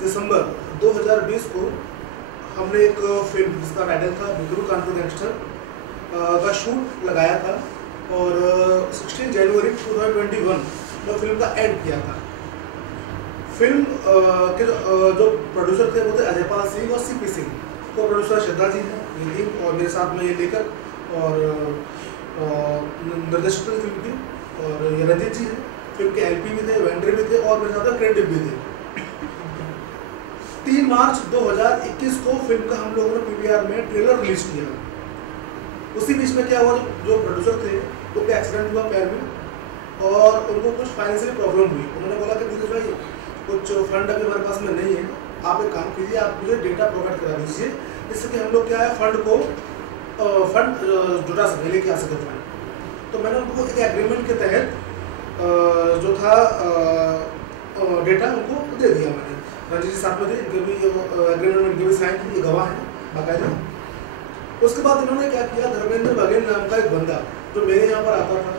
दिसंबर 2020 को हमने एक फिल्म जिसका टाइटल था बिकरू कानपुर गैंगस्टर का शूट लगाया था और 16 जनवरी 2021 में फिल्म का एड किया था। फिल्म के जो प्रोड्यूसर थे वो थे अजयपाल सिंह और सीपी सिंह। को प्रोड्यूसर श्रद्धा जी हैं ये टीम और मेरे साथ में ये लेकर और निर्देशक फिल्म की और ये रंजीत जी हैं। फिल्म के एलपी भी थे, वेंडर भी थे और मेरे साथ क्रिएटिव भी थे। 3 मार्च 2021 को फिल्म का हम लोगों ने पीवीआर में ट्रेलर रिलीज किया। उसी बीच में क्या हुआ, जो प्रोड्यूसर थे उनका एक्सीडेंट हुआ पैर में और उनको कुछ फाइनेंशियल प्रॉब्लम हुई। उन्होंने बोला कि नीरज भाई कुछ फंड अभी हमारे पास में नहीं है, आप एक काम कीजिए, आप मुझे डेटा प्रोवाइड करा दीजिए जिससे कि हम लोग क्या है फंड जुटा सकें, लेके आ सकें फंड। तो मैंने उनको एक एग्रीमेंट के तहत जो था डेटा उनको दे दिया। मैंने रंजीत जी साथ में थे, इनके भी एग्रीमेंट में इनके भी साइन थे, ये गवाह हैं बाकायदा। उसके बाद इन्होंने क्या किया, धर्मेंद्र बघेल नाम का एक बंदा जो मेरे यहाँ पर आता था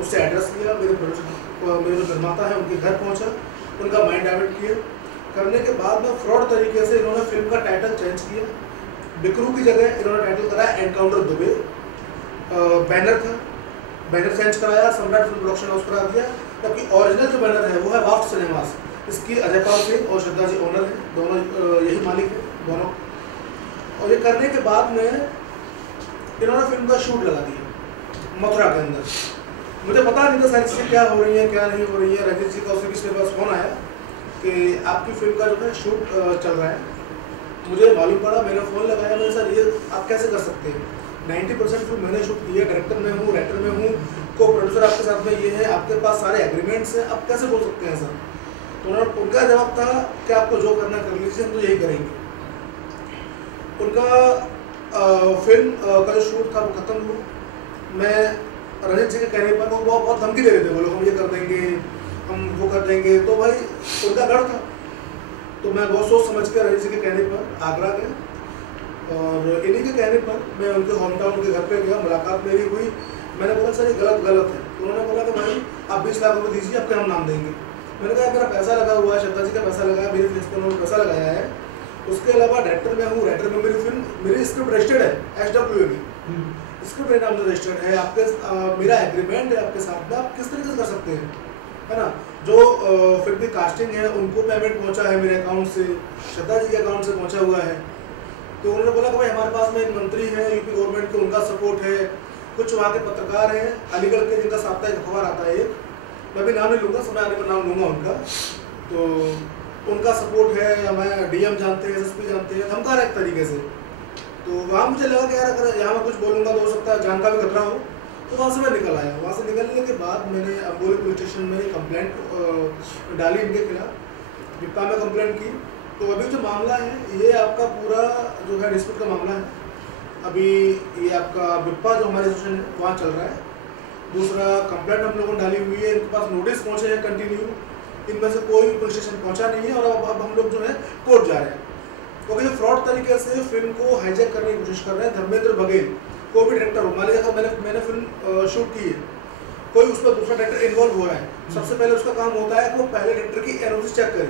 उससे एड्रेस लिया, मेरे जो निर्माता हैं उनके घर पहुँचा, उनका माइंड डाइवर्ट किया। करने के बाद में फ्रॉड तरीके से इन्होंने फिल्म का टाइटल चेंज किया। बिकरू की जगह इन्होंने टाइटल कराया एनकाउंटर दुबे। बैनर था, बैनर चेंज कराया, सम्राट फिल्म प्रोडक्शन हाउस करा दिया, जबकि ओरिजिनल जो बैनर है वो है वाफ्ट सिनेमास। इसकी अजयपाल सिंह और श्रद्धा जी ओनर हैं, दोनों यही मालिक हैं दोनों। और ये करने के बाद में इन्होंने फिल्म का शूट लगा दिया मथुरा के अंदर। मुझे पता नहीं था सारी चीज़ें क्या हो रही हैं क्या नहीं हो रही है। रंजीत जी का उसी बीच मेरे पास फ़ोन आया कि आपकी फिल्म का जो है शूट चल रहा है। मुझे मालूम पड़ा, मैंने फ़ोन लगाया, मैंने सर ये आप कैसे कर सकते हैं, 90% फिल्म मैंने शूट की है, डायरेक्टर में हूँ, राइटर में हूँ, को प्रोड्यूसर आपके साथ में ये है, आपके पास सारे एग्रीमेंट्स हैं, आप कैसे बोल सकते हैं सर। तो उनका जवाब था कि आपको जो करना कर लीजिए, हम तो यही करेंगे। उनका फिल्म का जो शूट था वो ख़त्म हुआ। मैं रंजीत जी के कहने पर वो बहुत धमकी दे रहे थे, वो लोग हम ये कर देंगे, हम वो कर देंगे। तो भाई उनका डर था, तो मैं बहुत सोच समझ के रंजीत जी के कहने पर आगरा गया और इन्हीं के कहने पर मैं उनके होम टाउन के घर पे गया, मुलाकात मेरी हुई। मैंने बोला सर ये गलत है। तो उन्होंने बोला कि भाई आप 20 लाख रुपये दीजिए, आपके हम नाम देंगे। मैंने कहा मेरा पैसा लगा हुआ है, श्रद्धा जी का पैसा लगा है, मेरी फिल्म पर उन्होंने पैसा लगाया है, उसके अलावा डायरेक्टर में हूँ, राइटर में मेरी फिल्म, मेरी स्क्रिप्ट रजिस्टर्ड है HW में, स्क्रिप्ट मेरे नाम से रजिस्टर्ड है, आपके मेरा एग्रीमेंट है आपके साथ में, आप किस तरीके से कर सकते हैं, है ना। जो फिल्म की कास्टिंग है उनको पेमेंट पहुंचा है मेरे अकाउंट से, श्रद्धा जी के अकाउंट से पहुंचा हुआ है। तो उन्होंने बोला कि भाई हमारे पास में एक मंत्री है यूपी गवर्नमेंट के, उनका सपोर्ट है, कुछ वहाँ के पत्रकार हैं अलीगढ़ के जिनका साप्ताहिक अखबार आता है एक, मैं भी नाम नहीं लूँगा, समय आने पर नाम लूँगा उनका, तो उनका सपोर्ट है, या मैं DM जानते हैं, SSP जानते हैं, धमका रहे एक तरीके से। तो वहाँ मुझे लगा कि यार अगर यहाँ मैं कुछ बोलूँगा तो हो सकता है जान का भी खतरा हो, तो वहाँ से मैं निकल आया। वहाँ से निकलने के बाद मैंने अम्बोली पुलिस स्टेशन में कंप्लेंट डाली इनके खिलाफ, बिप्पा में कंप्लेंट की। तो अभी जो मामला है ये आपका पूरा जो है डिस्प्यूट का मामला है, अभी ये आपका बिप्पा जो हमारे स्टेशन है वहाँ चल रहा है। दूसरा कंप्लेंट हम लोगों ने डाली हुई है, इनके पास नोटिस पहुँचे हैं कंटिन्यू, इनमें से कोई पुलिस स्टेशन पहुँचा नहीं है और अब हम लोग जो है कोर्ट जा रहे हैं, क्योंकि ये फ्रॉड तरीके से फिल्म को हाईजैक करने की कोशिश कर रहे हैं। धर्मेंद्र बघेल कोई भी डायरेक्टर हो, मान लीजिए अगर मैंने फिल्म शूट की है, कोई उसमें दूसरा डायरेक्टर इन्वॉल्व हो रहा है, सबसे पहले उसका काम होता है कि वो पहले डायरेक्टर की एनओसी चेक करे,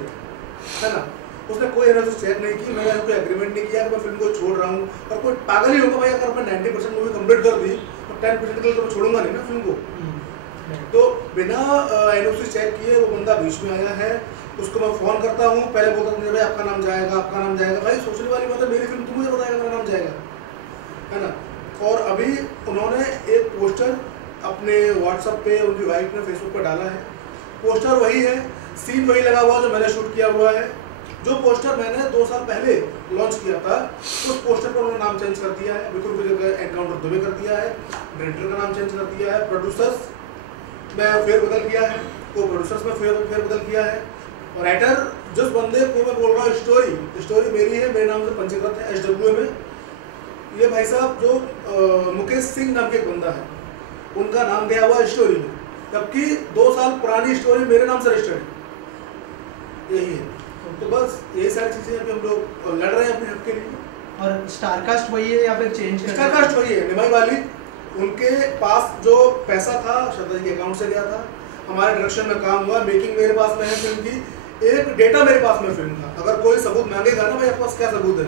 है ना। उसने कोई एनओसी चेक नहीं की, मैंने कोई एग्रीमेंट नहीं किया कि मैं फिल्म को छोड़ रहा हूँ। और कोई पागल ही होगा भाई, अगर मैं 90% मूवी कंप्लीट कर दी तो 10% के लिए तो मैं छोड़ूंगा नहीं ना फिल्म को। तो बिना एनओसी चेक किए वो बंदा बीच में आया है, उसको मैं फ़ोन करता हूँ, पहले बोलता हूँ भाई आपका नाम जाएगा, आपका नाम जाएगा। भाई सोचने वाली बात है, मेरी फिल्म तुम मुझे बताएगा मेरा नाम जाएगा, है ना। और अभी उन्होंने एक पोस्टर अपने व्हाट्सएप पे, उनकी वाइफ ने फेसबुक पर डाला है, पोस्टर वही है, सीन वही लगा हुआ जो मैंने शूट किया हुआ है। जो पोस्टर मैंने 2 साल पहले लॉन्च किया था उस पोस्टर पर उन्होंने नाम चेंज कर दिया है, बिल्कुल की जगह एनकाउंटर दुबे कर दिया है, डायरेक्टर का नाम चेंज कर दिया है, प्रोड्यूसर्स में फेरबदल किया है, को प्रोड्यूसर्स में फेरबदल किया है, और राइटर जिस बंदे को मैं बोल रहा हूँ स्टोरी मेरी है, मेरे नाम से पंजीकृत है HW में। ये भाई साहब जो मुकेश सिंह नाम के एक बंदा है, उनका नाम गया हुआ स्टोरी में, जबकि 2 साल पुरानी स्टोरी मेरे नाम से रजिस्टर्ड है। यही है, तो बस यही सारी चीज़ें अभी हम लोग लड़ रहे हैं अपने हक के लिए। और स्टारकास्ट वही है या फिर चेंज? स्टारकास्ट वही है, निमाई वाली, उनके पास जो पैसा था श्रद्धा जी के अकाउंट से गया था, हमारे डायरेक्शन में काम हुआ, मेकिंग मेरे पास में है फिल्म की, एक डेटा मेरे पास में फिल्म का, अगर कोई सबूत मांगेगा ना भाई आपके पास क्या सबूत है,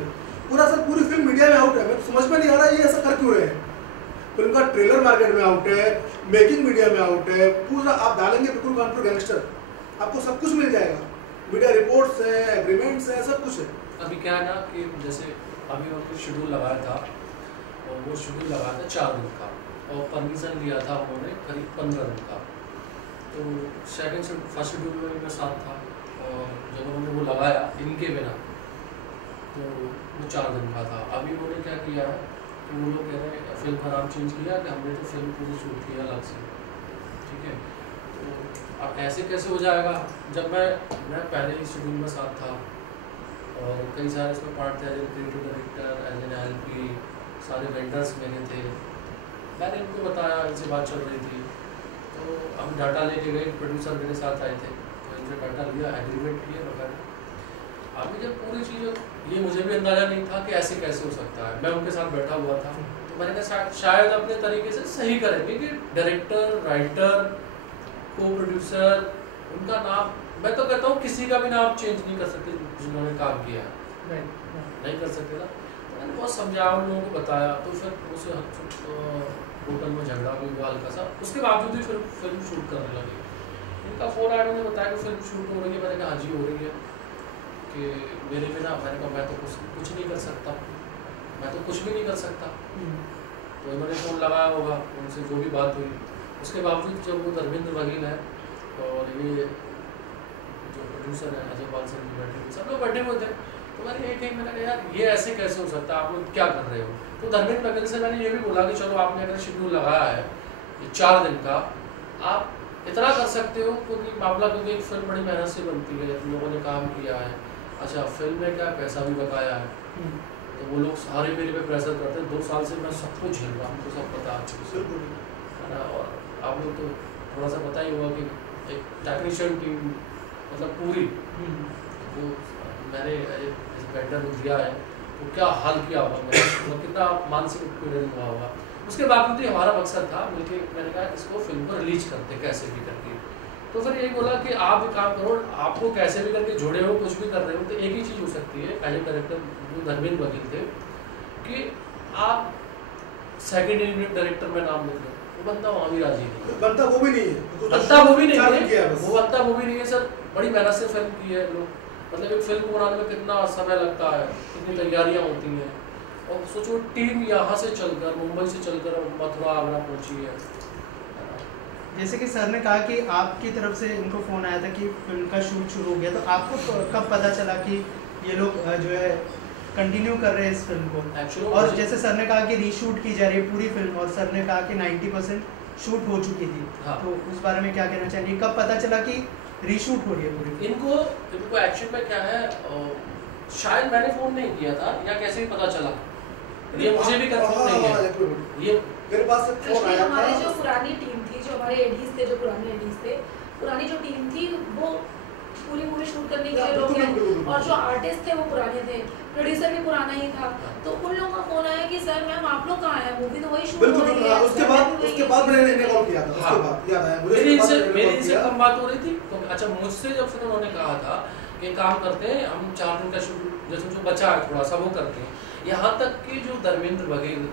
पूरा सर पूरी फिल्म मीडिया में आउट है। मैं समझ में नहीं आ रहा ये ऐसा कर क्यों रहे हैं। फिल्म का ट्रेलर मार्केट में आउट है, मेकिंग मीडिया में आउट है, पूरा आप डालेंगे बिल्कुल कानपुर गैंगस्टर, आपको सब कुछ मिल जाएगा, मीडिया रिपोर्ट्स हैं, एग्रीमेंट्स हैं, सब कुछ है। अभी क्या है ना कि जैसे अभी उन्होंने शेड्यूल लगाया था, और वो शेड्यूल लगाया था 4 दिन का, और परमिशन लिया था उन्होंने करीब 15 दिन का। तो फर्स्ट शेड्यूल में मैं साथ था, और जब उन्होंने वो लगाया इनके बिना तो वो 4 दिन का था। अभी उन्होंने क्या किया है कि वो लोग कह रहे हैं फिल्म का नाम चेंज किया कि हमने तो फिल्म पूरी शूट की अलग से, ठीक है। तो अब ऐसे कैसे हो जाएगा, जब मैं पहले ही शेड्यूल में साथ था, और कई सारे इसमें पार्ट थे, as a creative director, as an LP, सारे वेंडर्स मेरे थे। मैंने इनको बताया, इनसे बात चल रही थी, तो हम डाटा लेके गए, प्रोड्यूसर मेरे साथ आए थे, तो इनसे डाटा लिया, एग्रीमेंट किया वगैरह। अभी जब पूरी चीज़ें, ये मुझे भी अंदाज़ा नहीं था कि ऐसे कैसे हो सकता है। मैं उनके साथ बैठा हुआ था, तो मैंने कहा शायद अपने तरीके से सही करेंगे कि डायरेक्टर, राइटर, को प्रोड्यूसर, उनका नाम, मैं तो कहता हूँ किसी का भी नाम चेंज नहीं कर सकते जिन्होंने काम किया है, नहीं कर सकते ना। तो मैंने बहुत समझाया, उन लोगों को बताया, तो फिर उसे होटल में झगड़ा भी हुआ हल्का सा, उसके बावजूद भी फिर फिल्म शूट करने लगे। इनका फ़ोन आया, उन्होंने बताया कि फिल्म शूट हो रही है। मैंने कहा हाँ जी हो रही है, कि मेरे बिना, मैंने कहा मैं तो कुछ नहीं कर सकता, मैं तो कुछ भी नहीं कर सकता। तो इन्होंने फ़ोन लगाया होगा, उनसे जो भी बात हुई, उसके बावजूद जब वो धर्मेंद्र वकील है और ये जो प्रोड्यूसर है अजय पाल सर भी बैठे हुए, सब लोग बैठे हुए थे, तो मैंने मैंने कहा यार ये ऐसे कैसे हो सकता है, आप लोग क्या कर रहे हो। तो धर्मेंद्र वकील से मैंने ये भी बोला कि चलो आपने अगर शेड्यूल लगाया है ये 4 दिन का, आप इतना कर सकते हो, क्योंकि मामला, क्योंकि एक फिल्म बड़ी मेहनत से बनती है, लोगों ने काम किया है। अच्छा, फिल्म में क्या पैसा भी बकाया है, तो वो लोग सारे मेरे पे प्रेशर करते हैं। 2 साल से मैं सब कुछ झेल रहा हूँ, हमको सब पता है ना। और आप लोग तो थोड़ा सा पता ही होगा कि एक टेक्नीशियन टीम मतलब पूरी, वो मैंने वेंडर को दिया है, तो क्या हाल किया होगा मैंने, तो कितना मानसिक उत्पीड़न हुआ होगा। उसके बावजूद ही हमारा मकसद था मिलके, मैंने कहा इसको फिल्म को रिलीज करते कैसे भी करके। तो फिर यही बोला कि आप एक काम करो, आपको कैसे भी करके जोड़े हो, कुछ भी कर रहे हो, तो एक ही चीज़ हो सकती है, एज ए डायरेक्टर जो धर्मेंद्र वकील थे, कि आप सेकेंड यूनिट डायरेक्टर में नाम लिख लो, वो बंदा वहाँ भी राजी नहीं, बनता वो भी नहीं है, बनता वो भी नहीं है, वो बनता वो भी नहीं है सर। बड़ी मेहनत से फिल्म की है लोग, मतलब एक फिल्म बनाने में कितना समय लगता है, कितनी तैयारियाँ होती हैं, और सोचो टीम यहाँ से चलकर, मुंबई से चलकर मथुरा आगरा पहुँची है। जैसे कि सर ने कहा कि आपकी तरफ से इनको फ़ोन आया था कि फिल्म का शूट शुरू हो गया, तो आपको कब पता चला कि ये लोग जो है कंटिन्यू कर रहे हैं इस फिल्म को? और जैसे सर ने कहा कि रीशूट की जा रही है पूरी फिल्म, और सर ने कहा कि 90% शूट हो चुकी थी, हाँ। तो उस बारे में क्या कहना चाहिए, कब पता चला कि रीशूट हो रही है पूरी? इनको एक्चुअल में क्या है, शायद मैंने फ़ोन नहीं किया था, या कैसे भी पता चला, ये मुझे भी कंफर्म नहीं है। ये मेरे पास से फोन आया था, हमारी जो पुरानी टीम थी, जो हमारे एडीज थे, जो पुराने एडीज थे, पुरानी जो टीम थी, वो पूरी मूवी शूट करने के लिए लोग हैं, और जो आर्टिस्ट थे वो पुराने थे, प्रोड्यूसर भी पुराना ही था, तो उन लोगों का फोन आया कि सर मैम आप लोग कहाँ हैं, मूवी तो वही शूट हो रही है। उसके बाद मैंने इन्हें कॉल किया था, उसके बाद याद आया मुझे, मेरी इनसे कम बात हो रही थी। अच्छा, मुझसे जब फिर उन्होंने कहा था कि काम करते हैं हम 4 दिन का शूट, जैसे जो बचा है थोड़ा सा वो करते हैं, यहाँ तक कि जो धर्मेंद्र वकील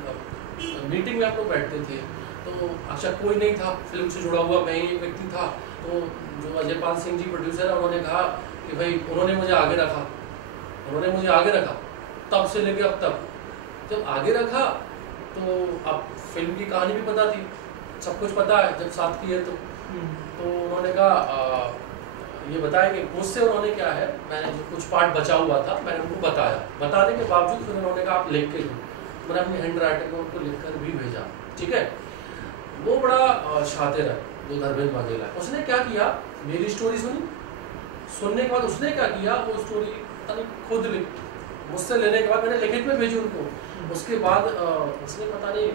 मीटिंग में आप लोग बैठते थे, तो अच्छा कोई नहीं था फिल्म से जुड़ा हुआ, मैं ही एक व्यक्ति था। तो जो अजय पाल सिंह जी प्रोड्यूसर है, उन्होंने कहा कि भाई उन्होंने मुझे आगे रखा, तब से लेके अब तक। जब आगे रखा तो अब फिल्म की कहानी भी पता थी, सब कुछ पता है जब साथ की है तो उन्होंने कहा ये बताया कि मुझसे उन्होंने क्या है, मैंने जो कुछ पार्ट बचा हुआ था मैंने उनको बताने के बावजूद फिर उन्होंने कहा आप लिख के दो। मैंने अपनी हैंड राइटिंग में उनको लिखकर भी भेजा, ठीक है। वो बड़ा शातिर है जो धर्मेंद्र वकील है, उसने क्या किया, मेरी स्टोरी सुनने के बाद उसने क्या किया, वो स्टोरी खुद मुझसे लेने के बाद मैंने लिखित में भेजी उनको। उसके बाद उसने पता नहीं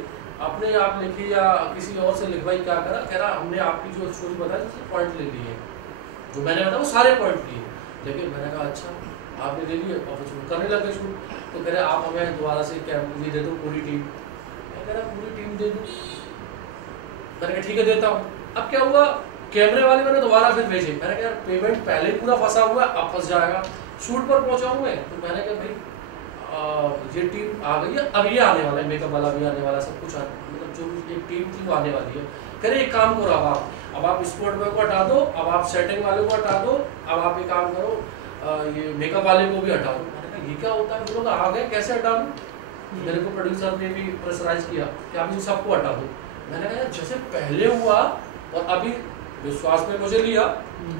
अपने आप लिखी या किसी और से लिखवाई, क्या करा, कह रहा हमने आपकी जो स्टोरी बताई उससे पॉइंट ले लिए, जो मैंने बताया वो सारे पॉइंट लिए, लेकिन मैंने कहा अच्छा आपने ले लिए, और फिर करने लगे शूट। तो कह रहे आप हमें दोबारा से क्या मूवी दे दो पूरी टीम, मैं कह रहा पूरी टीम दे दो, मैंने कहा ठीक है देता हूँ। अब क्या हुआ, कैमरे वाले मैंने दोबारा फिर भेजे, मैंने कहा यार पेमेंट पहले ही पूरा फंसा हुआ है, अब फंस जाएगा। शूट पर पहुंचा हूँ मैं, तो मैंने कहा भाई ये टीम आ गई है, अब ये आने वाला है, मेकअप वाला भी आने वाला है, सब कुछ मतलब जो एक टीम थी वो आने वाली है। कह रहे एक काम करो, अब आप स्पोर्ट बॉय को हटा दो, अब आप सेटिंग वाले को हटा दो, अब आप एक काम करो ये मेकअप वाले को भी हटा दो। मैंने कहा ये क्या होता है, लोग आ गए कैसे हटा दूँ। मेरे को प्रोड्यूसर ने भी प्रेशराइज किया कि आप इन सबको हटा दो। मैंने कहा जैसे पहले हुआ और अभी विश्वास में मुझे लिया,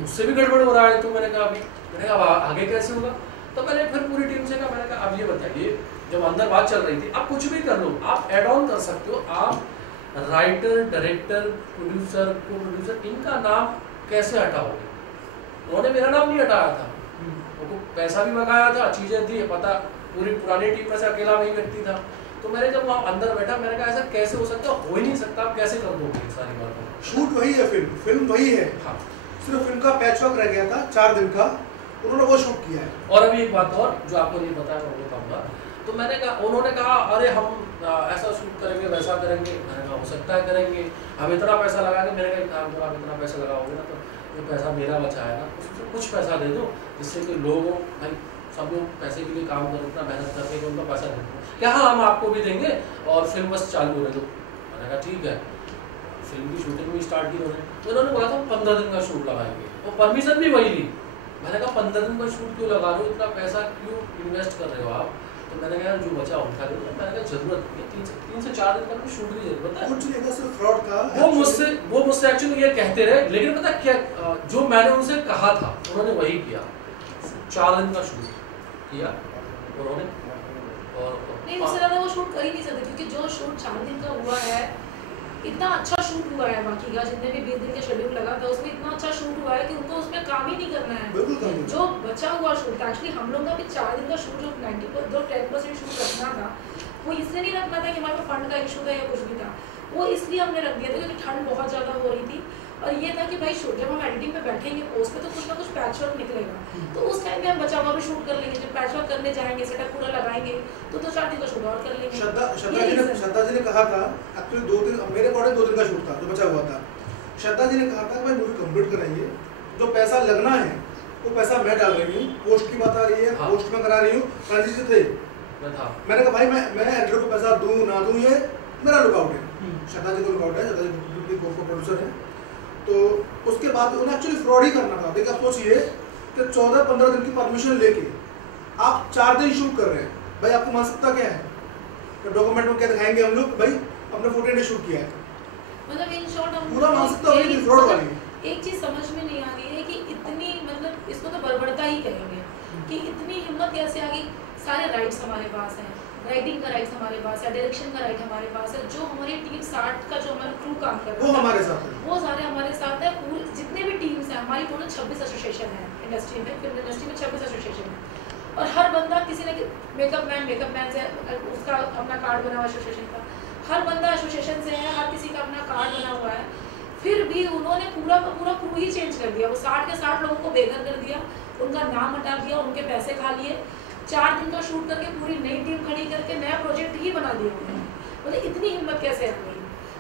उससे भी गड़बड़ हो रहा है, तो मैंने कहा आगे कैसे होगा। तो मैंने फिर पूरी टीम से कहा, मैंने कहा अब ये बताइए, जब अंदर बात चल रही थी, आप कुछ भी कर लो, आप एड ऑन कर सकते हो, आप राइटर, डायरेक्टर, प्रोड्यूसर, को प्रोड्यूसर, इनका नाम कैसे हटाओगे। उन्होंने मेरा नाम नहीं हटाया था, उनको पैसा भी मंगाया था, चीजें थी, पता पूरी पुरानी टीम में से अकेला वही व्यक्ति था। तो मैंने जब वहाँ अंदर बैठा, मैंने कहा ऐसा कैसे हो सकता है, हो ही नहीं सकता, आप कैसे कर दोगे सारी बातों। शूट वही है, फिल्म वही है, हाँ सिर्फ फिल्म का पैचवर्क रह गया था 4 दिन का, उन्होंने वो शूट किया है। और अभी एक बात और जो आपको नहीं पता है मैं वो कहूँगा। तो मैंने कहा, उन्होंने कहा अरे हम ऐसा शूट करेंगे, वैसा करेंगे। मैंने कहा हो सकता है करेंगे, हम इतना पैसा लगाएंगे। मेरे कहा काम करो, आप इतना पैसा लगाओगे ना तो जो पैसा मेरा बचा है ना उसमें कुछ पैसा दे दो, जिससे कि लोग भाई सब लोग पैसे के लिए काम करो, इतना मेहनत करके कि उनका पैसा दे दो। क्या हाँ हम आपको भी देंगे और फिल्म बस चालू होने दो। मैंने कहा ठीक है। फिल्म की शूटिंग भी स्टार्ट की उन्होंने, तो उन्होंने बोला था 15 दिन का शूट लगाएंगे, और परमिशन भी वही ली। मैंने कहा 15 दिन का शूट क्यों लगा रहे हो, इतना पैसा क्यों इन्वेस्ट कर रहे हो आप। तो मैंने कहा जो बचा उठा दो। मैंने कहा जरूरत नहीं है, 3 से 4 दिन का शूट की जरूरत है। कुछ नहीं था, सिर्फ फ्रॉड था। वो मुझसे एक्चुअली ये कहते रहे, लेकिन पता क्या जो मैंने उनसे कहा था उन्होंने वही किया। 4 दिन का शूट किया उन्होंने, और नहीं मुझे लगा वो शूट कर ही नहीं सकते, क्योंकि जो शूट 4 दिन का हुआ है, इतना अच्छा शूट हुआ है, बाकी का जितने भी 20 दिन का शेड्यूल लगा था उसमें इतना अच्छा शूट हुआ है कि उनको उसमें काम ही नहीं करना है। जो बचा हुआ शूट था, एक्चुअली हम लोग का भी 4 दिन का शूट जो 10% शूट रखना था, वो इसलिए नहीं रखना था कि हमारे पास फंड का इशू था या कुछ भी था, वो इसलिए हमने रख दिया था क्योंकि ठंड बहुत ज़्यादा हो रही थी। और ये था कि भाई शूट जब हम एडिटिंग में बैठेंगे पोस्ट पे तो कुछ ना कुछ पैचवर्क निकलेगा, तो उस टाइम पे हम बचा हुआ भी शूट कर लेंगे। जब पैचवर्क करने जाएंगे, सेटअप पूरा लगाएंगे, तो 4 दिन का शूट और कर लेंगे। श्रद्धा जी ने कहा था, एक्चुअली 2 दिन मेरे अकॉर्डिंग 2 दिन का शूट था जो बचा हुआ था। श्रद्धा जी ने कहा था भाई मूवी कंप्लीट कराइए, जो पैसा लगना है वो पैसा मैं डाल रही हूँ, पोस्ट की बात आ रही है, पोस्ट में करा रही हूँ, रणजीत जी थे। मैंने कहा भाई मैं एडिटर को पैसा दूँ ना दूँ ये मेरा लुकआउट है, श्रद्धा जी को लुकआउट है, श्रद्धा जी प्रोड्यूसर है। तो उसके बाद उन्हें एक्चुअली फ्रॉड ही करना था। देखिए आप सोचिए कि 14-15 दिन की परमिशन लेके आप 4 दिन शूट कर रहे हैं, भाई आपको मानसिकता क्या है। तो डॉक्यूमेंट में क्या दिखाएंगे हम लोग, भाई अपने 14 डे शूट किया है, मतलब इन शॉर्ट हम पूरा मानसिकता वही फ्रॉड वाली। एक चीज समझ में नहीं आ रही है कि इतनी, मतलब इसको तो बर्बरता ही कहेंगे कि इतनी हिम्मत कैसे आ गई। सारे राइट्स हमारे पास हैं, राइटिंग का राइट्स हमारे पास है, डायरेक्शन का राइट हमारे पास है, जो हमारी टीम 60 का जो हमारा क्रू काम कर रहा है वो हमारे साथ है, वो सारे हमारे साथ है। पूरे जितने भी टीम्स हैं हमारी, टोटल 26 एसोसिएशन है इंडस्ट्री में, फिल्म इंडस्ट्री में 26 एसोसिएशन है। और हर बंदा किसी न मेकअप मैन से उसका अपना कार्ड बना हुआ एसोसिएशन का, हर बंदा एसोसिएशन से है, हर किसी का अपना कार्ड बना हुआ है। फिर भी उन्होंने पूरा का पूरा क्रू ही चेंज कर दिया, वो 60 के 60 लोगों को बेघर कर दिया, उनका नाम हटा दिया, उनके पैसे खा लिए, 4 दिन का शूट करके पूरी नई टीम खड़ी करके नया प्रोजेक्ट ही बना दिया उन्होंने। मतलब इतनी हिम्मत कैसे आ गई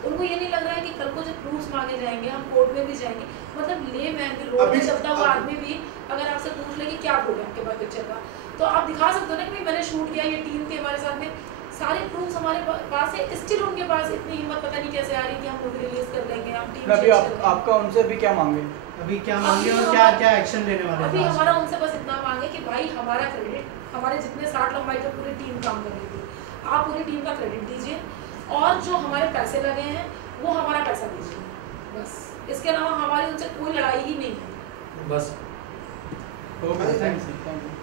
उनको। ये नहीं लग रहा है कि कल को जब प्रूफ्स मांगे जाएंगे, हम कोर्ट में भी जाएंगे, मतलब ले मैन भी रोड में चलता हुआ आदमी भी अगर आपसे पूछ ले कि क्या प्रूफ है आपके पास पिक्चर का, तो आप दिखा सकते हो ना कि मैंने शूट किया, ये टीम थी हमारे साथ में, सारे प्रूफ्स हमारे पास है। स्टिल उनके पास इतनी हिम्मत पता नहीं कैसे आ रही कि हम मूवी रिलीज कर देंगे, हम टीम अभी आपका उनसे भी क्या मांगे, अभी क्या मांगे और क्या क्या एक्शन लेने वाले हैं? अभी हमारा उनसे बस इतना मांगे कि भाई हमारा क्रेडिट, हमारे जितने 60 लोग हमारी जो पूरी टीम काम कर रही थी, आप पूरी टीम का क्रेडिट दीजिए, और जो हमारे पैसे लगे हैं वो हमारा पैसा दीजिए, बस। इसके अलावा हमारी उनसे कोई लड़ाई ही नहीं है, बस। Okay, thank you.